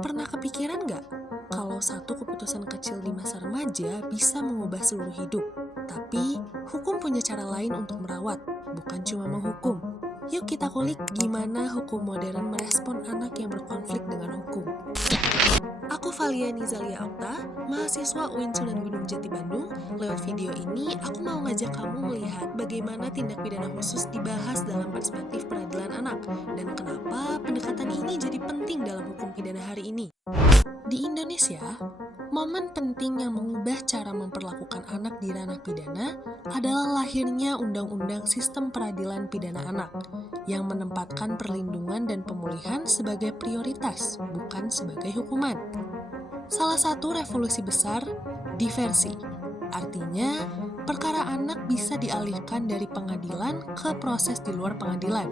Pernah kepikiran nggak kalau satu keputusan kecil di masa remaja bisa mengubah seluruh hidup? Tapi, hukum punya cara lain untuk merawat, bukan cuma menghukum. Yuk kita kulik gimana hukum modern merespon anak yang berkonflik dengan hukum. Aku Valia Nizalia Okta, mahasiswa UIN Sunan Gunung Jati Bandung. Lewat video ini, aku mau ngajak kamu melihat bagaimana tindak pidana khusus dibahas dalam perspektif peradilan anak, dan kenapa pendekatan ini jadi penting dalam hukum pidana hari ini. Di Indonesia, momen penting yang mengubah cara memperlakukan anak di ranah pidana adalah lahirnya Undang-Undang Sistem Peradilan Pidana Anak yang menempatkan perlindungan dan pemulihan sebagai prioritas, bukan sebagai hukuman. Salah satu revolusi besar, diversi. Artinya, perkara anak bisa dialihkan dari pengadilan ke proses di luar pengadilan.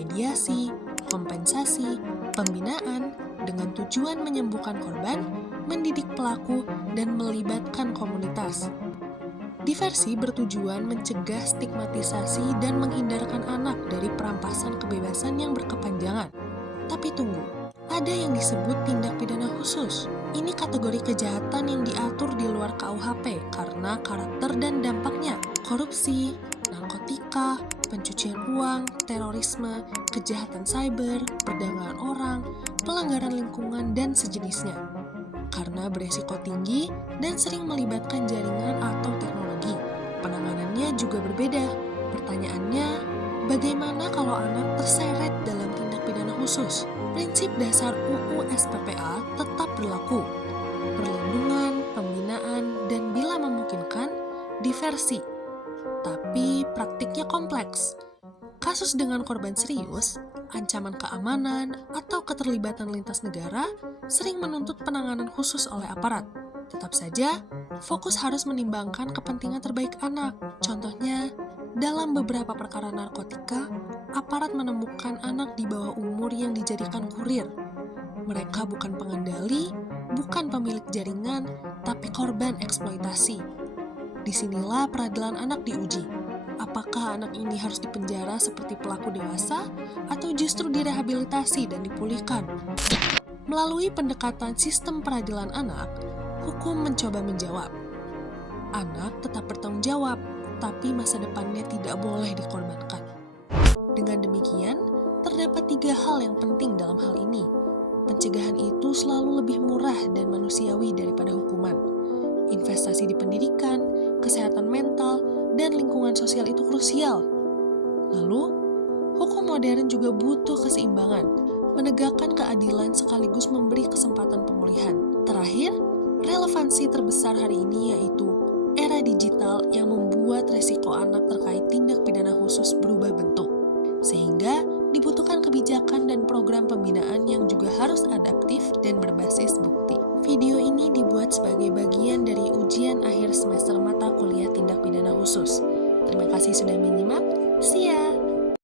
Mediasi, kompensasi, pembinaan, dengan tujuan menyembuhkan korban, mendidik pelaku, dan melibatkan komunitas. Diversi bertujuan mencegah stigmatisasi dan menghindarkan anak dari perampasan kebebasan yang berkepanjangan. Tapi tunggu, ada yang disebut tindak pidana khusus. Ini kategori kejahatan yang diatur di luar KUHP karena karakter dan dampaknya. Korupsi, narkotika, pencucian uang, terorisme, kejahatan cyber, perdagangan orang, pelanggaran lingkungan, dan sejenisnya. Karena beresiko tinggi dan sering melibatkan jaringan atau teknologi, penanganannya juga berbeda. Pertanyaannya, bagaimana kalau anak terseret dalam tindak pidana khusus? Prinsip dasar UU SPPA tetap berlaku. Perlindungan, pembinaan, dan bila memungkinkan, diversi. Tapi praktiknya kompleks. Kasus dengan korban serius, ancaman keamanan, atau keterlibatan lintas negara sering menuntut penanganan khusus oleh aparat. Tetap saja, fokus harus menimbangkan kepentingan terbaik anak. Contohnya, dalam beberapa perkara narkotika, aparat menemukan anak di bawah umur yang dijadikan kurir. Mereka bukan pengendali, bukan pemilik jaringan, tapi korban eksploitasi. Disinilah peradilan anak diuji. Apakah anak ini harus dipenjara seperti pelaku dewasa, atau justru direhabilitasi dan dipulihkan? Melalui pendekatan sistem peradilan anak, hukum mencoba menjawab. Anak tetap bertanggung jawab, tapi masa depannya tidak boleh dikorbankan. Dengan demikian, terdapat 3 hal yang penting dalam hal ini. Pencegahan itu selalu lebih murah dan manusiawi daripada hukuman. Investasi di pendidikan, kesehatan mental, dan lingkungan sosial itu krusial. Lalu, hukum modern juga butuh keseimbangan, menegakkan keadilan sekaligus memberi kesempatan pemulihan. Terakhir, relevansi terbesar hari ini yaitu era digital yang membuat resiko anak terkait tindak pidana khusus berubah bentuk. Sehingga dibutuhkan kebijakan dan program pembinaan yang juga harus adaptif dan berbasis bukti. Video ini dibuat sebagai bagian dari ujian akhir semester mata kuliah tindak pidana khusus. Terima kasih sudah menyimak. See ya!